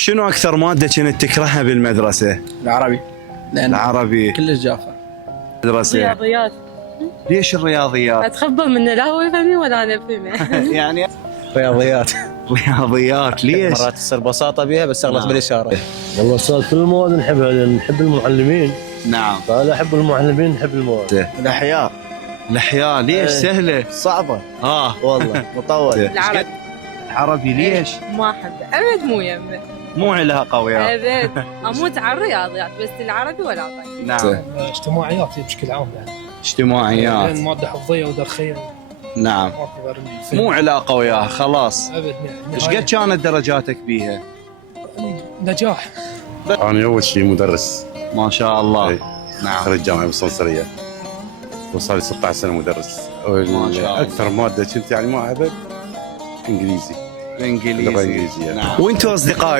شنو اكثر ماده كنت تكرهها بالمدرسه؟ العربي. لأن العربي. كلش جافة. مدرسه. رياضيات. ليش الرياضيات؟ اتخبى منه لا هو يفهمني ولا انا افهمه. يعني رياضيات. رياضيات ليش؟ مرات تصير بساطة بها بس اغلط بالإشارة. والله استاذ كل المواد نحبها، نحب المعلمين، نعم. فانا احب المعلمين نحب المواد. الأحياء الاحياء ليش؟ سهله. صعبة والله مطول. العربي. العربي ليش؟ ما احبه ابد، مو يمه مو لها قويات. ابد. اموت على الرياضيات بس العربي ولا طيب. نعم. اجتماعيات بشكل عام يعني. اجتماعيات. لأن ماده حفظيه ودرخيه نعم. ما تقدر مو علاقه وياها خلاص. ابد. ايش قد كانت درجاتك بيها؟ يعني نجاح. انا اول شيء مدرس، ما شاء الله. إيه. نعم. خريج جامعه بالصنصريه، وصار لي 16 سنه مدرس. ما شاء الله. اكثر ماده كنت يعني ما احبها انجليزي، الانجليزي. اللغه الانجليزيه. نعم. وانتم اصدقائي